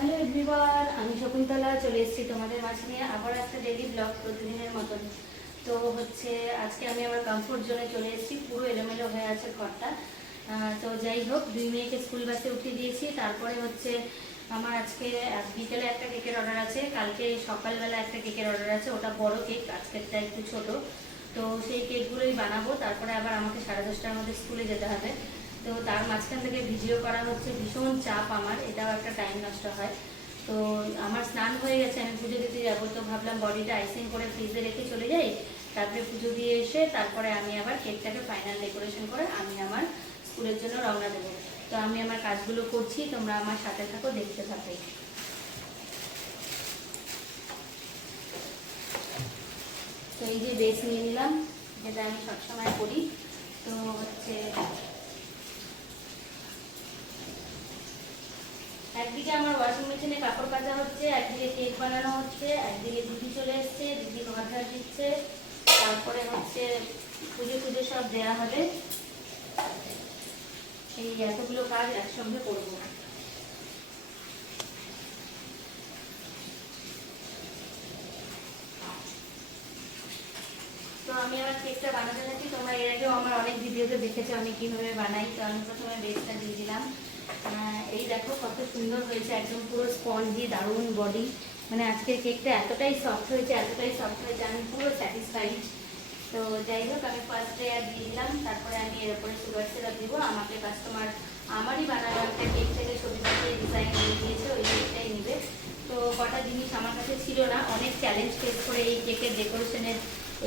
Hello everyone, আমি শকুন্তলা চলে এসেছি তোমাদের মাঝে নিয়ে আবার একটা ডেইলি ব্লগ প্রতিদিনের মতন। তো আজকে আমি আমার কমফোর্ট জোনে চলে এসেছি। পুরো এলোমেলো হয়ে আছে ঘরটা। তো যাই হোক, দুই মেয়েকে স্কুল বাসে উঠিয়ে দিয়েছি। তারপরে আমার আজকে বিকেলে একটা কেকের অর্ডার আছে, কালকে সকালবেলা একটা কেকের অর্ডার আছে। ওটা বড় কেক, আজকেরটা একটু ছোট। তো সেই কেকগুলোই বানাবো। তারপরে আবার আমাকে 10:30টার মধ্যে স্কুলে যেতে হবে। তো তার মাঝখান থেকে ভিডিও করা হচ্ছে, ভীষণ চাপ আমার, এটাও একটা টাইম নষ্ট হয়। তো আমার স্নান হয়ে গেছে, আমি পুজো দিতে যাবো। তো ভাবলাম বডিটা আইসিং করে ফ্রিজে রেখে চলে যাই, তারপরে পুজো দিয়ে এসে তারপরে আমি আবার কেকটাকে ফাইনাল ডেকোরেশন করে আমি আমার স্কুলের জন্য রওনা দেবো। তো আমি আমার কাজগুলো করছি, তোমরা আমার সাথে থাকো, দেখতে থাকো। তো এই যে বেস নিয়ে নিলাম, যেটা আমি সবসময় করি। তো একদিকে আমার ওয়াশিং মেশিনে কাপড় কাচা হচ্ছে, একদিকে কেক বানানো হচ্ছে, একদিকে দিদি চলে এসছে, দিদি ঘর ঝাড় দিচ্ছে। তারপরে পুজো পুজো সব দেওয়া হবে। এই এতগুলো কাজ একসঙ্গে করবো। তো আমি আমার কেকটা বানাতে থাকি। তোমরা এর আগেও আমার অনেক ভিডিওতে দেখেছো আমি কিভাবে বানাই। তো আমি প্রথমে বেসটা দিয়ে দিলাম। এই দেখো কত সুন্দর হয়েছে, একদম পুরো স্পঞ্জি, দারুণ বডি। মানে আজকের কেকটা এতটাই সফট হয়েছে, আমি পুরো স্যাটিসফাইড। তো যাই হোক, আমি ফার্স্ট লেয়ার দিয়ে দিলাম, তারপরে আমি এর উপরে সুগার সিরাপ দিব। আমাকে কাস্টমার আমারই বানানো একটা কেক থেকে ছবি দিয়ে ডিজাইন দিয়ে দিয়েছে, ওই কেকটাই নেবে। তো কটা জিনিস আমার কাছে ছিল না, অনেক চ্যালেঞ্জ ফেস করে এই কেকের ডেকোরেশনের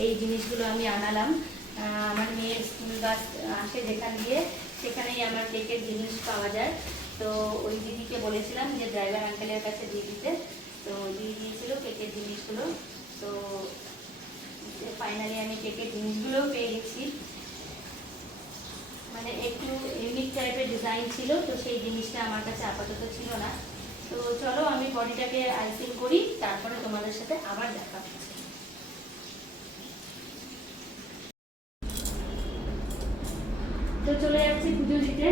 এই জিনিসগুলো আমি আনালাম। আমার মেয়ের স্কুল বাস আসে যেখান দিয়ে, সেখানেই আমার কেকের জিনিস পাওয়া যায়। তো ওই দিদিকে বলেছিলাম যে ড্রাইভার আঙ্কেলের কাছে দিয়ে দিতে, তো দিয়ে দিয়েছিল কেকের জিনিসগুলো। তো ফাইনালি আমি কেকের জিনিসগুলো পেয়ে গেছি। মানে একটু ইউনিক টাইপের ডিজাইন ছিল, তো সেই জিনিসটা আমার কাছে আপাতত ছিল না। তো চলো আমি বডিটাকে আইসিং করি, তারপরে তোমাদের সাথে আবার দেখা হচ্ছে। তো চলে যাচ্ছি পুজো দিতে।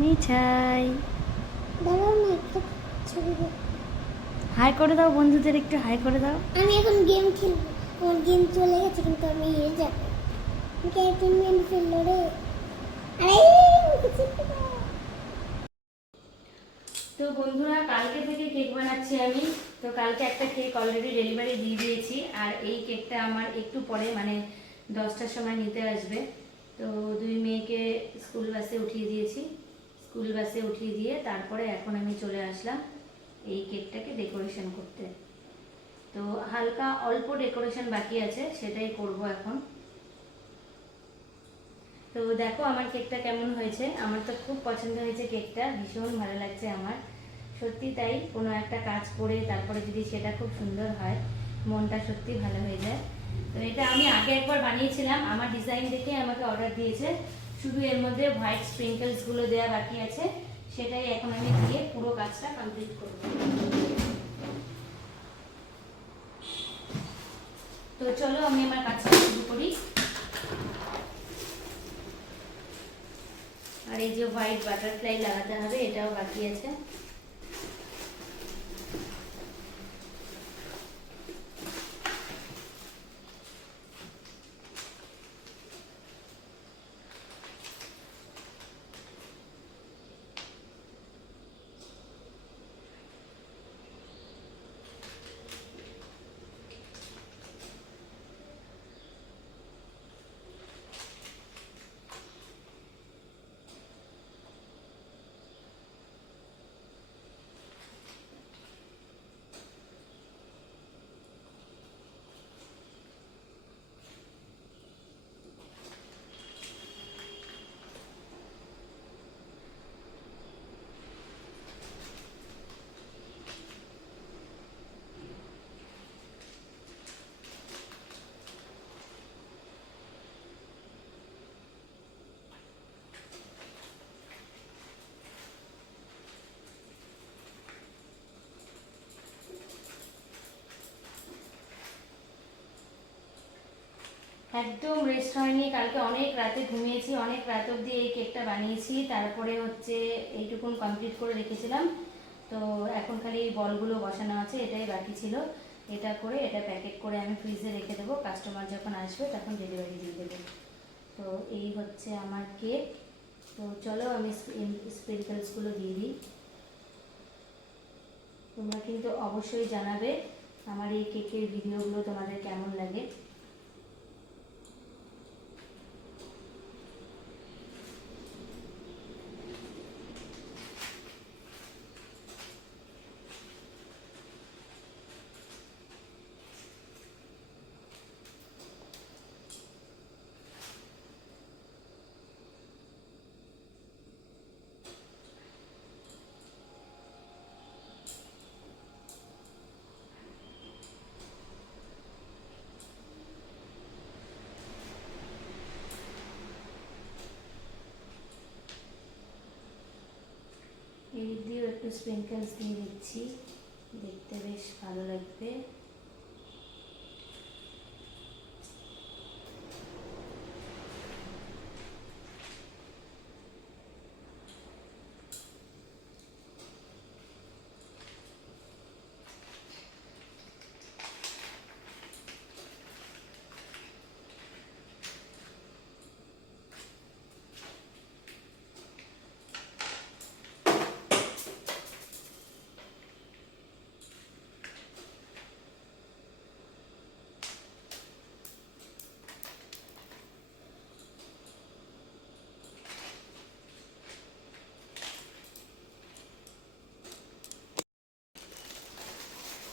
মিঠাই হাই করে দাও, বন্ধুদের একটু হাই করে দাও। আমি এখন গেম খেলবো, আমার গেম চলে গেছে কিন্তু আমি যাবো। তুমি ফেললো রে। তো বন্ধুরা, কালকে থেকে কেক বানাচ্ছি আমি। তো কালকে একটা কেক অলরেডি ডেলিভারি দিয়ে দিয়েছি, আর এই কেকটা আমার একটু পরে মানে 10টার সময় নিতে আসবে। তো দুই মেয়েকে স্কুল বাসে উঠিয়ে দিয়েছি, স্কুল বাসে উঠিয়ে দিয়ে তারপরে এখন আমি চলে আসলাম এই কেকটাকে ডেকোরেশন করতে। তো হালকা অল্প ডেকোরেশন বাকি আছে, সেটাই করব এখন। তো দেখো আমার কেকটা কেমন হয়েছে। আমার তো খুব পছন্দ হয়েছে কেকটা, ভীষণ ভালো লাগছে আমার। সত্যি তাই, কোনো একটা কাজ করে তারপরে যদি সেটা খুব সুন্দর হয়, মনটা সত্যি ভালো হয়ে যায়। তো এটা আমি আগে একবার বানিয়েছিলাম, আমার ডিজাইন দেখে আমাকে অর্ডার দিয়েছে। শুধু এর মধ্যে হোয়াইট স্প্রিঙ্কেলসগুলো দেওয়া বাকি আছে, সেটাই এখন আমি দিয়ে পুরো কাজটা কমপ্লিট করব। তো চলো আমি আমার কাজটা শুরু করি। আর এই যে হোয়াইট বাটারফ্লাই লাগাতে হবে, এটাও বাকি আছে। একদম রেস্ট হয়নি, কালকে অনেক রাতে ঘুমিয়েছি, অনেক রাত অবধি এই কেকটা বানিয়েছি। তারপরে হচ্ছে এইটুকুন কমপ্লিট করে রেখেছিলাম। তো এখন খালি বলগুলো বসানো আছে, এটাই বাকি ছিল। এটা করে এটা প্যাকেট করে আমি ফ্রিজে রেখে দেবো, কাস্টমার যখন আসবে তখন ডেলিভারি দিয়ে দেবো। তো এই হচ্ছে আমার কেক। তো চলো আমি স্প্রিঙ্কলসগুলো দিয়ে দিই। তোমরা কিন্তু অবশ্যই জানাবে আমার এই কেকের ভিডিওগুলো তোমাদের কেমন লাগে। এই দিয়েও একটু স্প্রিঙ্কলস দিয়ে দিচ্ছি, দেখতে বেশ ভালো লাগবে।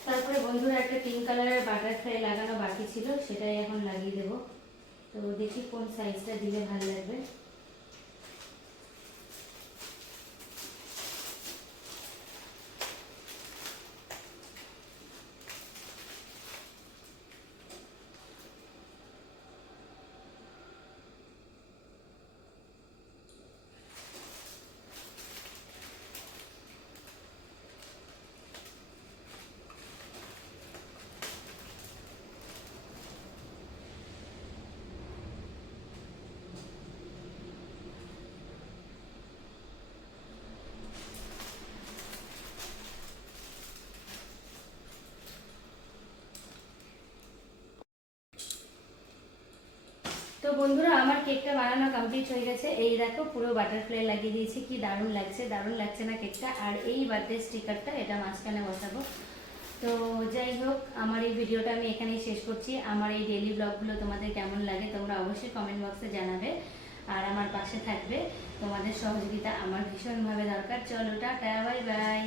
তারপরে বন্ধুরা একটা পিঙ্ক কালারের বাটারফ্লাই লাগানো বাকি ছিল, সেটাই এখন লাগিয়ে দেবো। তো দেখি কোন সাইজটা দিলে ভালো লাগবে। তো বন্ধুরা আমার কেকটা বানানো কমপ্লিট হয়ে গেছে। এই দেখো পুরো বাটারফ্লাই লাগিয়ে দিয়েছি, কি দারুণ লাগছে, দারুণ লাগছে না কেকটা? আর এই বার্থডে স্টিকারটা এটা মাঝখানে বসাবো। তো যাই হোক, আমার এই ভিডিওটা আমি এখানেই শেষ করছি। আমার এই ডেইলি ব্লগগুলো তোমাদের কেমন লাগে তোমরা অবশ্যই কমেন্ট বক্সে জানাবে, আর আমার পাশে থাকবে। তোমাদের সহযোগিতা আমার ভীষণভাবে দরকার। চলো টাটা, বাই বাই।